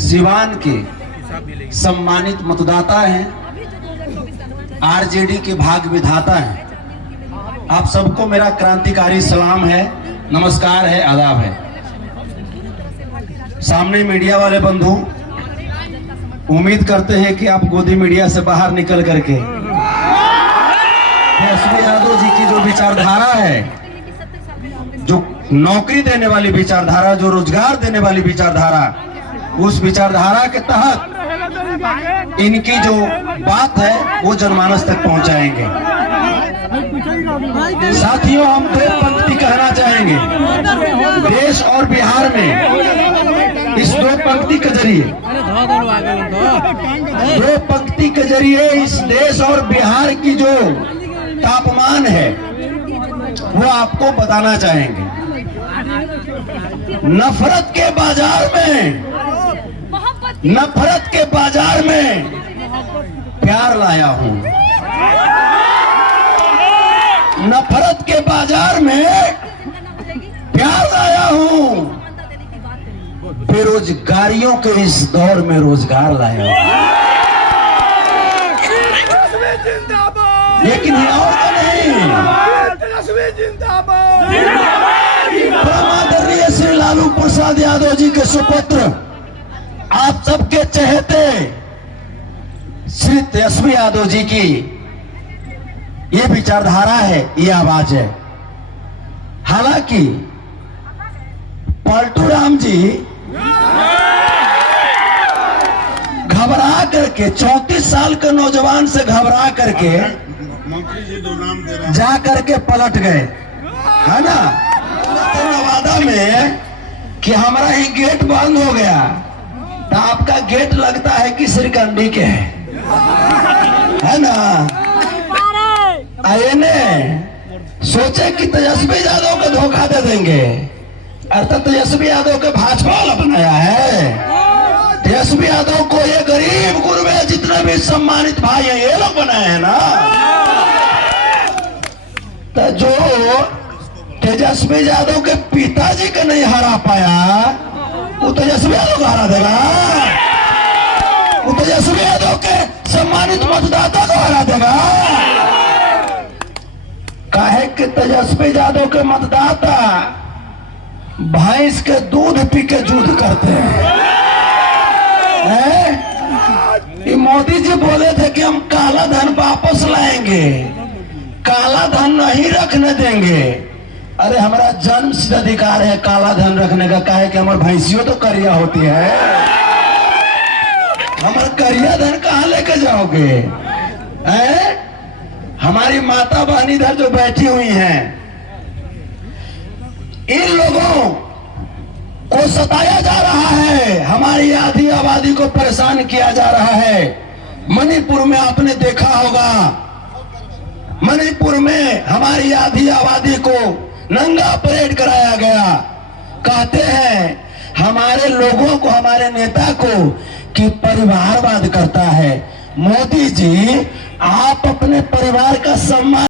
सिवान के सम्मानित मतदाता हैं, आरजेडी के भाग विधाता हैं। आप सबको मेरा क्रांतिकारी सलाम है, नमस्कार है, आदाब है। सामने मीडिया वाले बंधु, उम्मीद करते हैं कि आप गोदी मीडिया से बाहर निकल करके तेजस्वी यादव जी की जो विचारधारा है, जो नौकरी देने वाली विचारधारा, जो रोजगार देने वाली विचारधारा, उस विचारधारा के तहत इनकी जो बात है वो जनमानस तक पहुंचाएंगे। साथियों, हम दो पंक्ति कहना चाहेंगे देश और बिहार में। इस दो पंक्ति के जरिए इस देश और बिहार की जो तापमान है वो आपको बताना चाहेंगे। नफरत के बाजार में प्यार लाया हूं। नफरत के बाजार में प्यार लाया हूं। बेरोजगारियों के इस दौर में रोजगार लाया हूं। लेकिन ये और तो नहीं, आदरणीय श्री लालू प्रसाद यादव जी के सुपुत्र, आप सबके चहेते श्री तेजस्वी यादव जी की ये विचारधारा है, ये आवाज है। हालांकि पलटू राम जी घबरा करके, 34 साल के नौजवान से घबरा करके मंत्री जी दो नाम दे रहे हैं, जा करके पलट गए, है ना। नवादा में कि हमारा ही गेट बंद हो गया, तो आपका गेट लगता है कि श्रीकंडी के है ना। आए ने सोचे कि तेजस्वी यादव को धोखा दे देंगे, अर्थात तेजस्वी यादव के भाजपा वाला बनाया है। तेजस्वी यादव को ये गरीब गुरबे जितने भी सम्मानित भाई हैं ये लोग बनाए हैं ना। तो जो तेजस्वी यादव के पिताजी को नहीं हरा पाया, वो तेजस्वी यादव को हरा देगा। वो तेजस्वी यादव के सम्मानित मतदाता को हरा देगा। काहे कि तेजस्वी यादव के मतदाता भैंस के दूध पी के युद्ध करते हैं। ये मोदी जी बोले थे कि हम काला धन वापस लाएंगे, काला धन नहीं रखने देंगे। अरे हमारा जन्म सिद्ध अधिकार है काला धन रखने का। काहे कि हमारे भैंसियों तो करिया होती है, हमारा करिया धन कहाँ लेके जाओगे? हमारी माता बहन इधर जो बैठी हुई हैं, इन लोगों को सताया जा रहा है, हमारी आधी आबादी को परेशान किया जा रहा है। मणिपुर में आपने देखा होगा, मणिपुर में हमारी आधी आबादी को नंगा परेड कराया गया। कहते हैं हमारे लोगों को, हमारे नेता को कि परिवारवाद करता है। मोदी जी, आप अपने परिवार का सम्मान